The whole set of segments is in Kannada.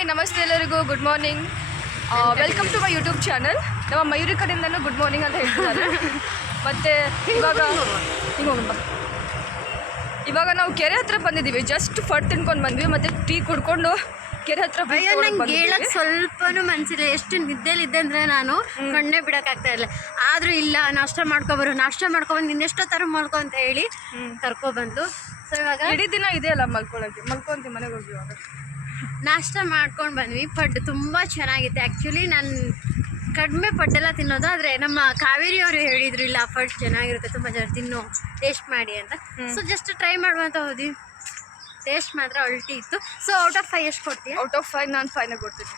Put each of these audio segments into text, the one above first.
ಹಾಯ್ ನಮಸ್ತೆ ಎಲ್ಲರಿಗೂ good morning welcome to my YouTube channel. ನಮ್ಮ ಮಯೂರಿ ಕಡೆಯಿಂದನೂ ಗುಡ್ ಮಾರ್ನಿಂಗ್ ಅಂತ ಹೇಳ್ತಿದ್ದಾರೆ. ಮತ್ತು ಇವಾಗ ನಾವು ಕೆರೆ ಹತ್ರ ಬಂದಿದ್ದೀವಿ. ಜಸ್ಟ್ ಫಟ್ ತಿನ್ಕೊಂಡು ಬಂದ್ವಿ ಮತ್ತು ಟೀ ಕುಡ್ಕೊಂಡು ಕೆರೆ ಹತ್ರ ನಂಗೆ ಹೇಳಕ್ ಸ್ವಲ್ಪನೂ ಮನ್ಸಿಲ್ಲ. ಎಷ್ಟು ನಿದ್ದೆಲಿದ್ದೆ ಅಂದರೆ ನಾನು ಕಣ್ಣೇ ಬಿಡೋಕ್ಕಾಗ್ತಾ ಇಲ್ಲ. ಆದರೂ ಇಲ್ಲ, ನಾಷ್ಟ ಮಾಡ್ಕೊಬಂದು ಇನ್ನೆಷ್ಟೋ ಥರ ಮಲ್ಕೊ ಅಂತ ಹೇಳಿ ಕರ್ಕೊಬಂದು. ಸೊ ಇವಾಗ ಇಡೀ ದಿನ ಇದೆಯಲ್ಲ ಮಲ್ಕೊಂತೀವಿ ಮನೆಗೆ ಹೋಗಿ. ಇವಾಗ ನಾಷ್ಟ ಮಾಡ್ಕೊಂಡು ಬಂದ್ವಿ. ಪಡ್ಡು ತುಂಬ ಚೆನ್ನಾಗಿತ್ತು. ಆ್ಯಕ್ಚುಲಿ ನಾನು ಕಡಿಮೆ ಪಡ್ಡೆಲ್ಲ ತಿನ್ನೋದು, ಆದರೆ ನಮ್ಮ ಕಾವೇರಿ ಅವರು ಹೇಳಿದ್ರು ಇಲ್ಲ ಪಡ್ಡು ಚೆನ್ನಾಗಿರುತ್ತೆ, ತುಂಬ ಜನ ತಿನ್ನು, ಟೇಸ್ಟ್ ಮಾಡಿ ಅಂತ. ಸೊ ಜಸ್ಟ್ ಟ್ರೈ ಮಾಡುವಂತ ಹೋದ್ವಿ. ಟೇಸ್ಟ್ ಮಾತ್ರ ಅಲ್ಟಿ ಇತ್ತು. ಸೊ ಔಟ್ ಆಫ್ 5 ಎಷ್ಟು ಕೊಡ್ತೀಯ? ಔಟ್ ಆಫ್ 5 ನಾನು 5ನೇ ಕೊಡ್ತೀನಿ.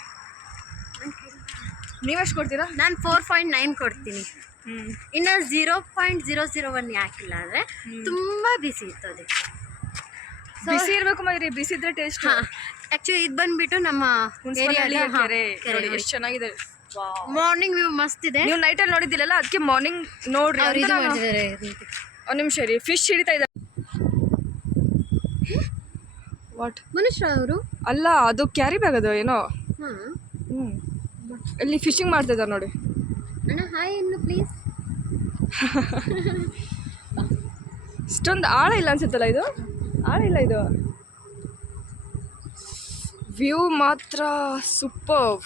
ನೀವೆಷ್ಟು ಕೊಡ್ತೀರಾ? ನಾನು 4.9 ಕೊಡ್ತೀನಿ. ಇನ್ನು 0.001 ಯಾಕಿಲ್ಲ ಅಂದರೆ ತುಂಬ ಬಿಸಿ ಇತ್ತು. ಅದಕ್ಕೆ ಬಿಸಿ ಇರಬೇಕು ಮೈರಿ, ಬಿಸಿ ಇದ್ರೆ ಟೇಸ್ಟ್. ಹಾಂ, ಆ್ಯಕ್ಚುಲಿ ಇದು ಬಂದುಬಿಟ್ಟು ನಮ್ಮ ಕೆರೆ ಎಷ್ಟು ಚೆನ್ನಾಗಿದೆ. ಮಾರ್ನಿಂಗ್ ವ್ಯೂ ಮಸ್ತ್ ಇದೆ. ನೀವು ನೈಟಲ್ಲಿ ನೋಡಿದ್ದಿಲ್ಲ, ಅದಕ್ಕೆ ಮಾರ್ನಿಂಗ್ ನೋಡ್ರಿ. ಒಂದು ನಿಮಿಷ ರೀ, ಫಿಶ್ ಹಿಡಿತಾ ಇದ್ದಾರೆ. ವಾಟ್ ಮನುಷ್ಯ ಅವರು ಅಲ್ಲ, ಅದು ಕ್ಯಾರಿ ಬ್ಯಾಗ್ ಅದು ಏನೋ. ಇಲ್ಲಿ ಫಿಶಿಂಗ್ ಮಾಡ್ತಿದ್ದಾರೆ ನೋಡಿ. ಅಣ್ಣ ಹಾಯ್ ಇನ್ನು ಪ್ಲೀಸ್. ಇಷ್ಟೊಂದು ಆಳ ಇಲ್ಲ ಅನ್ಸುತ್ತಲ್ಲ, ಇದು ಆಳ ಇಲ್ಲ. ಇದು ವ್ಯೂ ಮಾತ್ರ super.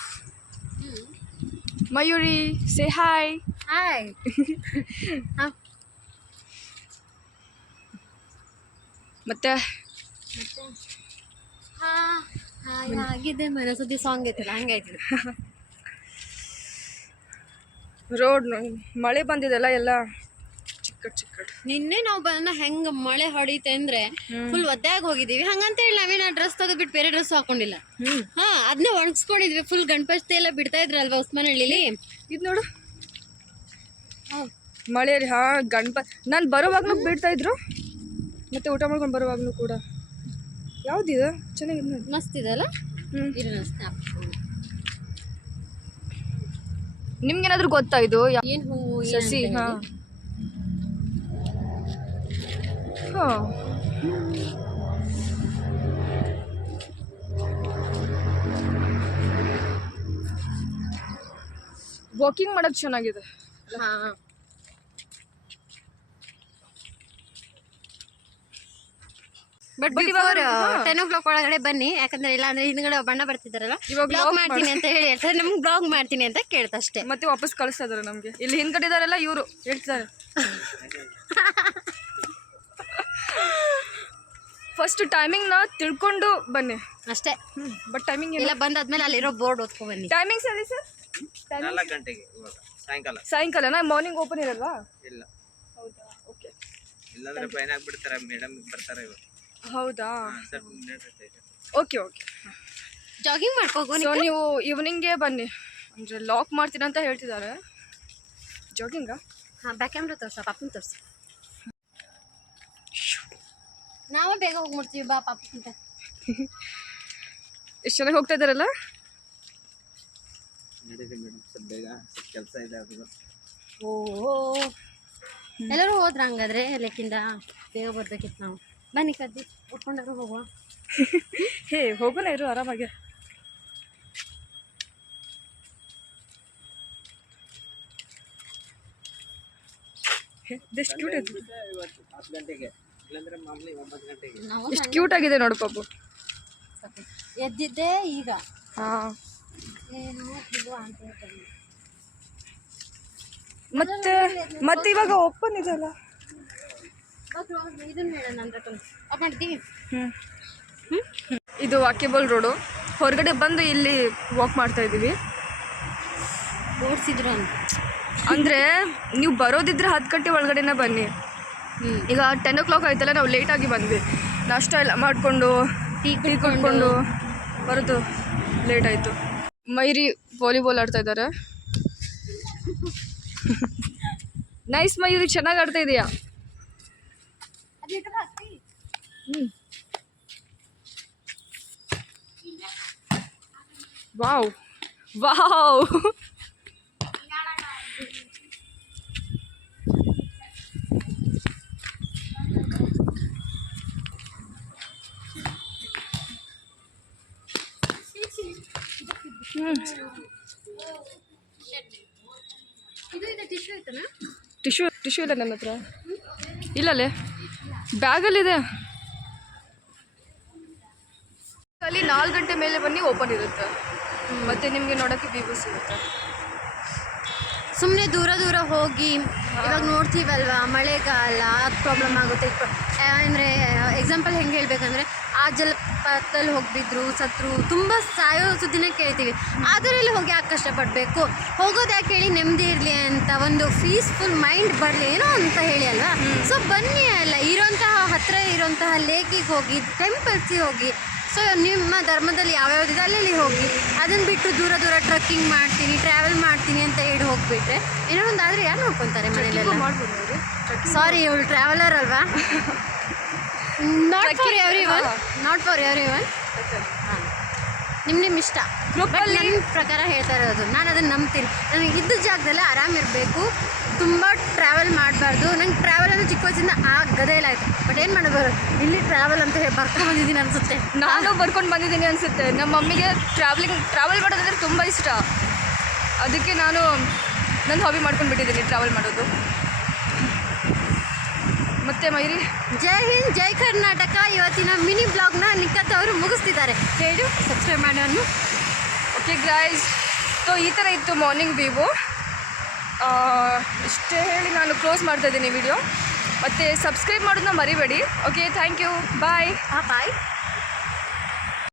Mayuri say hi. Hi. ಮತ್ತೆ ಆಗಿದೆ ಮನಸುದ್ದಿ ಸಾಂಗ್ ಐತಲ್ಲ ಹಂಗಾಯ್ತು. ರೋಡ್ ಮಳೆ ಬಂದಿದೆಲ್ಲ, ಎಲ್ಲ ಚಿಕ್ಕಟ್. ನಿನ್ನೆ ನಾವು ಬಂದ ಹೆಂಗ ಮಳೆ ಹೊಡಿತೆ ಅಂದ್ರೆ ಫುಲ್ ಒದ್ದಾಗಿ ಹೋಗಿದೀವಿ. ಹಂಗಂತ ಹೇಳಿ ನಾವೇನ ಡ್ರೆಸ್ ತೆಗೆದ್ಬಿಟ್ಟು ಬೇರೆ ಡ್ರೆಸ್ ಹಾಕೊಂಡಿಲ್ಲ. ಅದನ್ನೇ ಒಣಗಿಸ್ಕೊಂಡಿದ್ವಿ. ಫುಲ್ ಗಣಪತಿ ಎಲ್ಲ ಬಿಡ್ತಾ ಇದ್ರಲ್ವಾ ಉಸ್ಮಾನಹಳ್ಳಿಲಿ. ಇದು ನೋಡು ಮಳೆ ರೀ. ಗಣಪತಿ ನಾನು ಬರೋವಾಗ್ಲೂ ಬಿಡ್ತಾ ಇದ್ರು, ಮತ್ತೆ ಊಟ ಮಾಡ್ಕೊಂಡು ಬರುವಾಗಲೂ ಕೂಡ. ಯಾವ್ದಿದೆ ಚೆನ್ನಾಗಿದೆ ನೋಡಿ, ಮಸ್ತ್ ಇದೆ ಅಲ್ಲ. ನಿಮ್ಗೇನಾದ್ರೂ ಗೊತ್ತಾ ಇದು ಏನು ಹೂವು ಸಸಿ? ವಾಕಿಂಗ್ ಮಾಡಕ್ ಚೆನ್ನಾಗಿದೆ. ಬಟ್ ಬಿಫೋರ್ 10 o'clock ಒಳಗಡೆ ಬನ್ನಿ, ಯಾಕಂದ್ರೆ ಇಲ್ಲ ಅಂದ್ರೆ ಹಿಂದ್ಗಡೆ ಬಣ್ಣ ಬರ್ತಿದಾರಲ್ಲ, ಇವಾಗ ಬ್ಲಾಗ್ ಮಾಡ್ತೀನಿ ಅಂತ ಹೇಳಿ ಹೇಳ್ತಾರೆ. ನಮ್ಗೆ ಬ್ಲಾಗ್ ಮಾಡ್ತೀನಿ ಅಂತ ಕೇಳ್ತಾ ಅಷ್ಟೇ. ಮತ್ತೆ ವಾಪಸ್ ಕಳಿಸ್ತಾ ಇದಾರೆ ನಮ್ಗೆ. ಇಲ್ಲಿ ಹಿಂದ್ಗಡೆ ಇದಾರೆಲ್ಲ ಇವರು ಹೇಳ್ತಾರೆ. ಫಸ್ಟ್ ಟೈಮಿಂಗ್ ನ ತಿಳ್ಕೊಂಡು ಬನ್ನಿ ಅಷ್ಟೇ. ಬಟ್ ಟೈಮಿಂಗ್ ಇಲ್ಲ, ಬಂದಾದ್ಮೇಲೆ ಅಲ್ಲಿರೋ ಬೋರ್ಡ್ ಓದ್ಕೊ ಬನ್ನಿ. ಟೈಮಿಂಗ್ಸ್ ಹೇಳಿ ಸರ್. 4 ಗಂಟೆಗೆ ಸಾಯಂಕಾಲನಾ? Morning open ಇರಲ್ವಾ? ಇಲ್ಲ. ಹೌದಾ, ಓಕೆ. ಇಲ್ಲಾಂದ್ರೆ ಫೈನ್ ಹಾಕ್ಬಿಡ್ತಾರೆ, ಮೇಡಮ್ ಬರ್ತಾರೆ ಇವಾಗ. ಹೌದಾ, ಓಕೆ. ಜಾಗಿಂಗ್ ಮಾಡ್ಕೋಗೋ. ಸೊ ನೀವು ಈವ್ನಿಂಗ್ಗೆ ಬನ್ನಿ, ಅಂದರೆ ಲಾಕ್ ಮಾಡ್ತೀನಿ ಅಂತ ಹೇಳ್ತಿದ್ದಾರೆ. ಜಾಗಿಂಗಾ? ಹಾಂ, ಬ್ಯಾಕ್ ಕ್ಯಾಮ್ರಾ ತೋರ್ಸ, ಪಾಪನ್ ತೋರ್ಸ. ನಾವೇ ಬೇಗ ಹೋಗ್ಬಿಡ್ತೀವಿ ಬಾ ಪಾಪಕ್ಕಿಂತ. ಎಷ್ಟು ಚೆನ್ನಾಗಿ ಹೋಗ್ತಾ ಇದ್ದಾರಲ್ಲ. ನಡೀರಿ ಮೇಡಮ್, ಸ್ವಲ್ಪ ಬೇಗ ಕೆಲಸ ಇದೆ. ಅದು ಎಲ್ಲರೂ ಹೋದ್ರ ಹಂಗಾದ್ರೆ ಲೆಕ್ಕಿಂದ ಬೇಗ ಬರ್ಬೇಕಿತ್ತು. ನಾವು ಬನ್ನಿ ಕದ್ದಿ ಉಟ್ಕೊಂಡಾರು ಹೋಗುವ. ಹೇ ಹೋಗೋಣ, ಇರು ಆರಾಮಾಗೆ. ಎಷ್ಟು ಕ್ಯೂಟ್ ಇದೆ. 10 ಗಂಟೆಗೆ ಇಲ್ಲಾಂದ್ರೆ ಮಾಮೂಲಿ 9 ಗಂಟೆಗೆ. ಎಷ್ಟು ಕ್ಯೂಟ್ ಆಗಿದೆ ನೋಡು ಪಾಪು. ಎದ್ದಿದ್ದೆ ಈಗ. ಹಾಂ, ಏನು ಇದು ಅಂತ ಹೇಳ್ತಾರೆ. ಮತ್ತೆ ಇವಾಗ ಓಪನ್ ಇದೆಯಲ್ಲ. ಇದನ್ನ ಹೇಳೋಣ ಅಂದ್ರೆ ಆಫ್ ಮಾಡ್ತೀವಿ. ಇದು ವಾಕೇಬಲ್ ರೋಡು. ಹೊರಗಡೆ ಬಂದು ಇಲ್ಲಿ ವಾಕ್ ಮಾಡ್ತಾ ಇದ್ದೀವಿ. ಓಡಿಸಿದ್ರು ಅಂದರೆ ನೀವು ಬರೋದಿದ್ರೆ 10 ಗಂಟೆ ಒಳಗಡೆನೇ ಬನ್ನಿ. ಈಗ 10 o'clock ಆಯ್ತಲ್ಲ, ನಾವು ಲೇಟಾಗಿ ಬಂದ್ವಿ. ನಾಷ್ಟ ಎಲ್ಲ ಮಾಡಿಕೊಂಡು ಟೀ ಕುಡ್ಕೊಂಡು ಬರೋದು ಲೇಟ್ ಆಯಿತು. ಮೈರಿ ವಾಲಿಬಾಲ್ ಆಡ್ತಾ ಇದ್ದಾರೆ. ನೈಸ್ ಮಯೂರಿ, ಚೆನ್ನಾಗಿ ಆಡ್ತಾ ಇದೆಯಾ? Wow wow. ಹ್ಞೂ ಇದು ಇದೆ ಟಿಶ್ಯೂ ಐತನ ಟಿಶ್ಯೂ ಇಲ್ಲ ನನ್ನ ಹತ್ರ ಇಲ್ಲಲ್ಲೇ ಬ್ಯಾಗಲ್ಲಿದೆ. ಅಲ್ಲಿ 4 ಗಂಟೆ ಮೇಲೆ ಬನ್ನಿ, ಓಪನ್ ಇರುತ್ತೆ. ಮತ್ತು ನಿಮಗೆ ನೋಡೋಕ್ಕೆ ವ್ಯೂ ಸಿಗುತ್ತೆ. ಸುಮ್ಮನೆ ದೂರ ದೂರ ಹೋಗಿ ಇವಾಗ ನೋಡ್ತೀವಲ್ವಾ ಮಳೆಗಾಲ ಅದು ಪ್ರಾಬ್ಲಮ್ ಆಗುತ್ತೆ. ಅಂದರೆ ಎಕ್ಸಾಂಪಲ್ ಹೆಂಗೆ ಹೇಳ್ಬೇಕಂದ್ರೆ ಆ ಜಲಪಾತದಲ್ಲಿ ಹೋಗಿಬಿದ್ರು ಸತ್ರು ತುಂಬ ಸಾಯೋ ಸುದ್ದಿನೇ ಕೇಳ್ತೀವಿ. ಅದರಲ್ಲಿ ಹೋಗಿ ಯಾಕೆ ಕಷ್ಟಪಡಬೇಕು, ಹೋಗೋದು ಯಾಕೆ ಹೇಳಿ ನೆಮ್ಮದಿ ಇರಲಿ ಅಂತ, ಒಂದು ಪೀಸ್ಫುಲ್ ಮೈಂಡ್ ಬರಲಿ ಏನೋ ಅಂತ ಹೇಳಿ ಅಲ್ವಾ. ಸೊ ಬನ್ನಿ ಅಲ್ಲ ಇರೋಂತಹ ಹತ್ತಿರ ಇರೋಂತಹ ಲೇಕಿಗೆ ಹೋಗಿ, ಟೆಂಪಲ್ಸಿಗೆ ಹೋಗಿ. ಸೊ ನಿಮ್ಮ ಧರ್ಮದಲ್ಲಿ ಯಾವ್ಯಾವುದಿದೆ ಅಲ್ಲಿ ಹೋಗಿ. ಅದನ್ನು ಬಿಟ್ಟು ದೂರ ದೂರ ಟ್ರಕ್ಕಿಂಗ್ ಮಾಡ್ತೀನಿ, ಟ್ರಾವೆಲ್ ಮಾಡ್ತೀನಿ ಅಂತ ಹೇಳಿ ಹೋಗಿಬಿಟ್ರೆ ಏನೋ ಒಂದು ಆದರೆ ಯಾರು ನೋಡ್ಕೊತಾರೆ ಮನೇಲೆಲ್ಲ. ಮಾಡ್ಬೋದು. ಸಾರಿ ಇವಳು ಟ್ರಾವೆಲರ್ ಅಲ್ವಾ. Not for every one, not for every one. ಹಾಂ, ನಿಮ್ಮ ಇಷ್ಟ. ಗ್ರೂಪಲ್ಲಿ ನನ್ನ ಪ್ರಕಾರ ಹೇಳ್ತಾ ಇರೋದು, ನಾನು ಅದನ್ನು ನಂಬ್ತೀನಿ. ನನಗೆ ಇದ್ದ ಜಾಗದಲ್ಲೇ ಆರಾಮಿರಬೇಕು, ತುಂಬ ಟ್ರಾವೆಲ್ ಮಾಡಬಾರ್ದು. ನಂಗೆ ಟ್ರಾವೆಲ್ ಅಂದರೆ ಚಿಕ್ಕ ವಯಸ್ಸಿಂದ ಆಗದೇ ಇಲ್ಲ ಆಯಿತು. ಬಟ್ ಏನು ಮಾಡೋದು, ಇಲ್ಲಿ ಟ್ರಾವೆಲ್ ಅಂತ ಹೇಳಿ ಬರ್ಕೊಂಡು ಬಂದಿದ್ದೀನಿ ಅನಿಸುತ್ತೆ. ನಾನು ಬರ್ಕೊಂಡು ಬಂದಿದ್ದೀನಿ ಅನಿಸುತ್ತೆ. ನಮ್ಮ ಮಮ್ಮಿಗೆ ಟ್ರಾವೆಲ್ ಮಾಡೋದಂದರೆ ತುಂಬ ಇಷ್ಟ. ಅದಕ್ಕೆ ನಾನು ನನ್ನ ಹಾಬಿ ಮಾಡ್ಕೊಂಡು ಬಿಟ್ಟಿದ್ದೀನಿ ಟ್ರಾವೆಲ್ ಮಾಡೋದು. ಮತ್ತು ಮೈರಿ, ಜೈ ಹಿಂದ್, ಜೈ ಕರ್ನಾಟಕ. ಇವತ್ತಿನ ಮಿನಿ ಬ್ಲಾಗ್ನ ನಿಖತ್ ಅವರು ಮುಗಿಸ್ತಿದ್ದಾರೆ. ಹೇಳು, ಸಬ್ಸ್ಕ್ರೈಬ್ ಮಾಡೋನು. ಓಕೆ ಗೈಸ್, ಸೊ ಈ ಥರ ಇತ್ತು ಮಾರ್ನಿಂಗ್ ವ್ಯೂವು. ಇಷ್ಟೇ ಹೇಳಿ ನಾನು ಕ್ಲೋಸ್ ಮಾಡ್ತಾಯಿದ್ದೀನಿ ವಿಡಿಯೋ. ಮತ್ತು ಸಬ್ಸ್ಕ್ರೈಬ್ ಮಾಡೋದನ್ನ ಮರಿಬೇಡಿ. Okay, thank you, bye. Bye.